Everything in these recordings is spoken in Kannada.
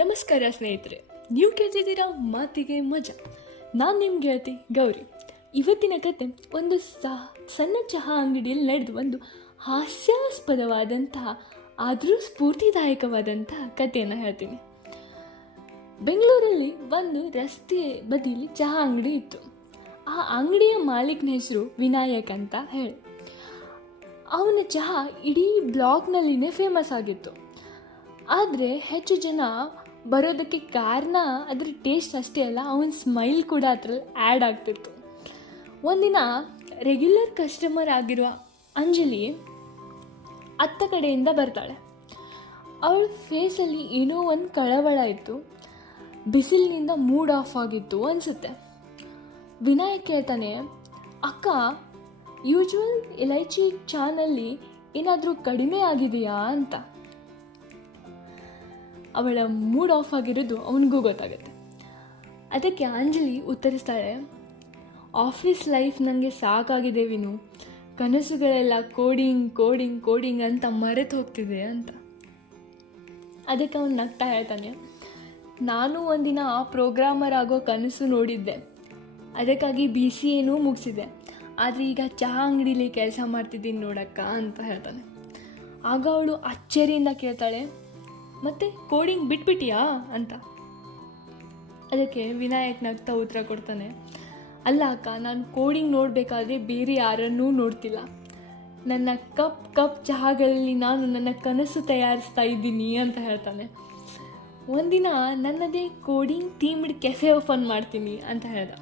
ನಮಸ್ಕಾರ ಸ್ನೇಹಿತರೆ, ನೀವು ಕೇಳ್ತಿದ್ದೀರಾ ಮಾತಿಗೆ ಮಜಾ. ನಾನು ನಿಮ್ಮ ಗೆಳತಿ ಗೌರಿ. ಇವತ್ತಿನ ಕತೆ ಒಂದು ಸಣ್ಣ ಚಹಾ ಅಂಗಡಿಯಲ್ಲಿ ನಡೆದು ಒಂದು ಹಾಸ್ಯಾಸ್ಪದವಾದಂತಹ ಆದರೂ ಸ್ಫೂರ್ತಿದಾಯಕವಾದಂತಹ ಕಥೆಯನ್ನು ಹೇಳ್ತೀನಿ. ಬೆಂಗಳೂರಲ್ಲಿ ಒಂದು ರಸ್ತೆ ಬದಿಯಲ್ಲಿ ಚಹಾ ಅಂಗಡಿ ಇತ್ತು. ಆ ಅಂಗಡಿಯ ಮಾಲೀಕನ ಹೆಸರು ವಿನಾಯಕ್ ಅಂತ ಹೇಳಿ. ಅವನ ಚಹಾ ಇಡೀ ಬ್ಲಾಕ್ನಲ್ಲಿನೇ ಫೇಮಸ್ ಆಗಿತ್ತು. ಆದರೆ ಹೆಚ್ಚು ಜನ ಬರೋದಕ್ಕೆ ಕಾರಣ ಅದರ ಟೇಸ್ಟ್ ಅಷ್ಟೇ ಅಲ್ಲ, ಅವನ ಸ್ಮೈಲ್ ಕೂಡ ಅದರಲ್ಲಿ ಆ್ಯಡ್ ಆಗ್ತಿತ್ತು. ಒಂದಿನ ರೆಗ್ಯುಲರ್ ಕಸ್ಟಮರ್ ಆಗಿರುವ ಅಂಜಲಿ ಅತ್ತ ಕಡೆಯಿಂದ ಬರ್ತಾಳೆ. ಅವಳ ಫೇಸಲ್ಲಿ ಏನೋ ಒಂದು ಕಳವಳ ಇತ್ತು. ಬಿಸಿಲಿನಿಂದ ಮೂಡ್ ಆಫ್ ಆಗಿತ್ತು ಅನಿಸುತ್ತೆ. ವಿನಾಯಕ್ ಹೇಳ್ತಾನೆ, ಅಕ್ಕ, ಯೂಶ್ವಲ್ ಇಲೈಚಿ ಚಾನಲ್ಲಿ ಏನಾದರೂ ಕಡಿಮೆ ಆಗಿದೆಯಾ ಅಂತ. ಅವಳ ಮೂಡ್ ಆಫ್ ಆಗಿರೋದು ಅವನಿಗೂ ಗೊತ್ತಾಗುತ್ತೆ. ಅದಕ್ಕೆ ಅಂಜಲಿ ಉತ್ತರಿಸ್ತಾಳೆ, ಆಫೀಸ್ ಲೈಫ್ ನನಗೆ ಸಾಕಾಗಿದೆ ವಿನು, ಕನಸುಗಳೆಲ್ಲ ಕೋಡಿಂಗ್ ಕೋಡಿಂಗ್ ಕೋಡಿಂಗ್ ಅಂತ ಮರೆತು ಹೋಗ್ತಿದೆ ಅಂತ. ಅದಕ್ಕೆ ಅವನು ನಗ್ತಾ ಹೇಳ್ತಾನೆ, ನಾನು ಒಂದಿನ ಪ್ರೋಗ್ರಾಮರ್ ಆಗೋ ಕನಸು ನೋಡಿದ್ದೆ, ಅದಕ್ಕಾಗಿ BCAನೂ ಮುಗಿಸಿದೆ, ಆದರೆ ಈಗ ಚಹಾ ಅಂಗಡಿಲಿ ಕೆಲಸ ಮಾಡ್ತಿದ್ದೀನಿ ನೋಡಕ್ಕ ಅಂತ ಹೇಳ್ತಾನೆ. ಆಗ ಅವಳು ಅಚ್ಚರಿಯಿಂದ ಕೇಳ್ತಾಳೆ, ಮತ್ತೆ ಕೋಡಿಂಗ್ ಬಿಟ್ಬಿಟ್ಟಿಯಾ ಅಂತ. ಅದಕ್ಕೆ ವಿನಾಯಕ್ ನಗ್ತಾ ಉತ್ತರ ಕೊಡ್ತಾನೆ, ಅಲ್ಲ ಅಕ್ಕ, ನಾನು ಕೋಡಿಂಗ್ ನೋಡಬೇಕಾದ್ರೆ ಬೇರೆ ಯಾರನ್ನೂ ನೋಡ್ತಿಲ್ಲ. ನನ್ನ ಕಪ್ ಚಹಾಗಳಲ್ಲಿ ನಾನು ನನ್ನ ಕನಸು ತಯಾರಿಸ್ತಾ ಇದ್ದೀನಿ ಅಂತ ಹೇಳ್ತಾನೆ. ಒಂದಿನ ನನ್ನದೇ ಕೋಡಿಂಗ್ ಥೀಮ್ಡ್ ಕೆಫೆ ಓಪನ್ ಮಾಡ್ತೀನಿ ಅಂತ ಹೇಳ್ದ.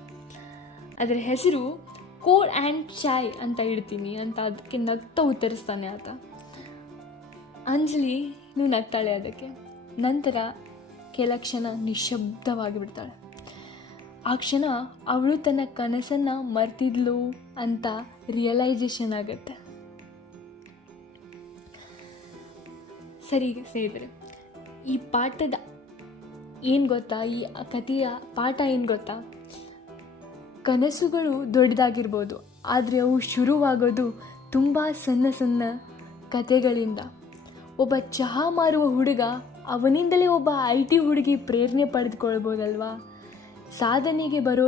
ಅದರ ಹೆಸರು ಕೋಡ್ ಆ್ಯಂಡ್ ಚಾಯ್ ಅಂತ ಇಡ್ತೀನಿ ಅಂತ ಅದಕ್ಕೆ ನಗ್ತಾ ಉತ್ತರಿಸ್ತಾನೆ ಆತ. ಅಂಜಲಿ ನಗ್ತಾಳೆ. ಅದಕ್ಕೆ ನಂತರ ಕೆಲ ಕ್ಷಣ ನಿಶ್ಶಬ್ದವಾಗಿ ಬಿಡ್ತಾಳೆ. ಆ ಕ್ಷಣ ಅವಳು ತನ್ನ ಕನಸನ್ನು ಮರ್ತಿದ್ಲು ಅಂತ ರಿಯಲೈಸೇಷನ್ ಆಗುತ್ತೆ. ಸರಿ ಸ್ನೇಹಿತರೆ, ಈ ಪಾಠದ ಏನು ಗೊತ್ತಾ, ಈ ಕಥೆಯ ಪಾಠ ಏನು ಗೊತ್ತಾ, ಕನಸುಗಳು ದೊಡ್ಡದಾಗಿರ್ಬೋದು, ಆದರೆ ಅವು ಶುರುವಾಗೋದು ತುಂಬ ಸಣ್ಣ ಸಣ್ಣ ಕಥೆಗಳಿಂದ. ಒಬ್ಬ ಚಹಾ ಮಾರುವ ಹುಡುಗ ಅವನಿಂದಲೇ ಒಬ್ಬ IT ಹುಡುಗಿ ಪ್ರೇರಣೆ ಪಡೆದುಕೊಳ್ಬೋದಲ್ವಾ. ಸಾಧನೆಗೆ ಬರೋ